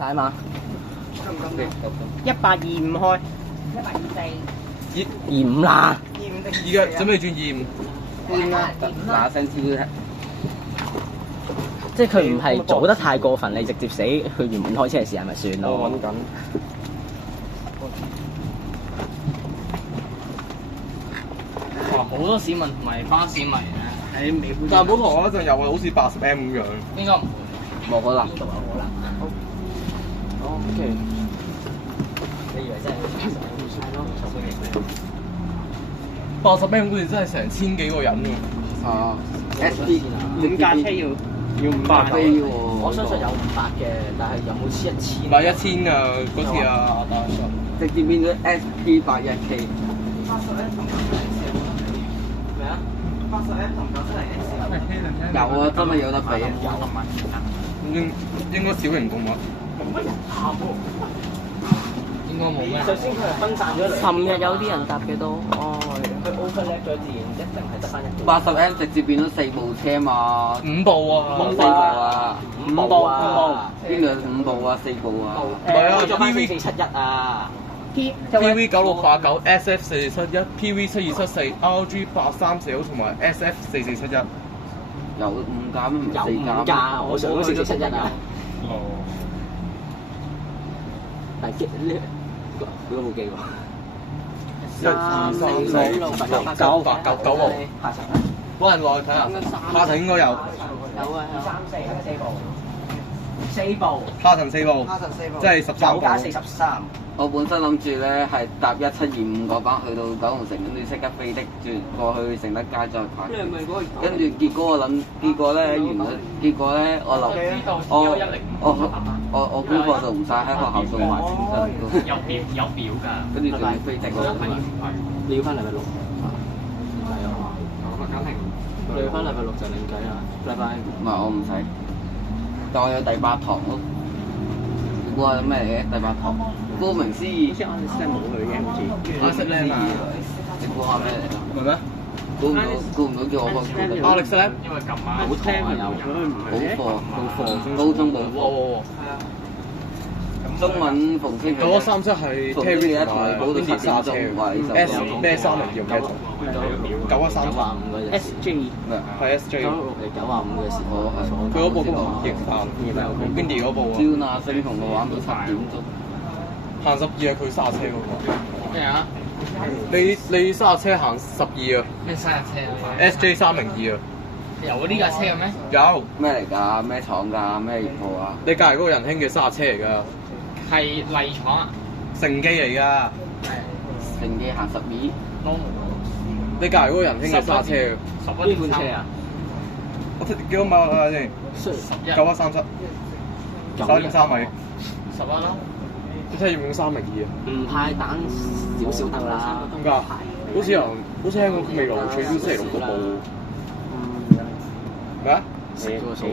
晒嘛125開，25啦，而家準備轉25，半啦，嗱聲超，即係佢唔係做得太過分，你直接死，佢原本開車嘅時間咪算咯。我揾緊。哇！好多市民同埋巴士迷啊，喺美孚。但係本來我嗰陣又係好似80M 咁樣。應該唔會，冇可能。邊度有可能OK。你以為真係係咯，受歡迎咩？ 80M 好似真係成千幾個人喎。啊 ，SP 5架車要500飛喎。我相信有500嘅，但係有冇黐1000？唔係1000㗎，嗰次啊，但係直接變咗 SP 81K。咩啊？80M同970X 有啊，真係有得比啊！應該小型動物。冇乜人搭喎，應該冇咩。首先佢係分散咗嚟。尋日有啲人搭嘅都，佢 overlap 咗，自然一定係得翻一個。 80M 直接變咗4部車嘛5部啊，4部啊5部啊，邊度5部啊4部啊？唔係啊咗翻4471啊 PV 9689 SF 4471 PV 7274 RG 8349同埋 SF 4471。有5架咩？唔有4架。 5架，我上嗰4471啊。哦。但係呢個冇記喎。 1、2、3、4、5、6、7、8、9部。揾人落去睇下，下層應該有。有啊，2、3、4，4部。下層4部，即係13部。9加43。我本身諗住咧係搭1725嗰班去到九龍城，跟住即刻飛的轉過去承德街再拍。跟住結果原來我功課做唔晒，喺學校做埋全身。有表㗎。跟住仲要飛的喎。你要翻禮拜6。唔使啊嘛。你要翻禮拜6就另計啦。禮拜唔係我唔使，但我有第8堂咯。你估下有咩嚟嘅？第8堂，顧名思義。好似我哋真係冇去嘅，好似。阿色靚啊！你估下咩嚟㗎？係咩？估唔到叫我去。Alex 咧？因為咁晚好聽啊，高中冇課。哦。中文逢星期937係 Terry 一同你補到7點鐘， S 咩3零叫咩種？913。SJ 係 SJ。965嘅時候，佢嗰部都唔極限，Windy 嗰部啊。招那星同我玩到7點鐘。行12啊，佢剎車嗰個。咩啊？你剎車行12啊咩生日車啊？SJ 302啊。有呢架車嘅咩？有。咩嚟㗎？咩廠㗎？咩型號啊？你隔離嗰個仁兄嘅剎車嚟㗎。係麗廠啊。乘機嚟㗎。乘機行12。你隔離嗰個仁兄嘅剎車。邊款車啊？我幾多米啊先？9137。9.3米。11咯。你睇要唔要302啊？唔派蛋少少得啦。點解？好似聽講未來會取消星期6嗰部。咩啊？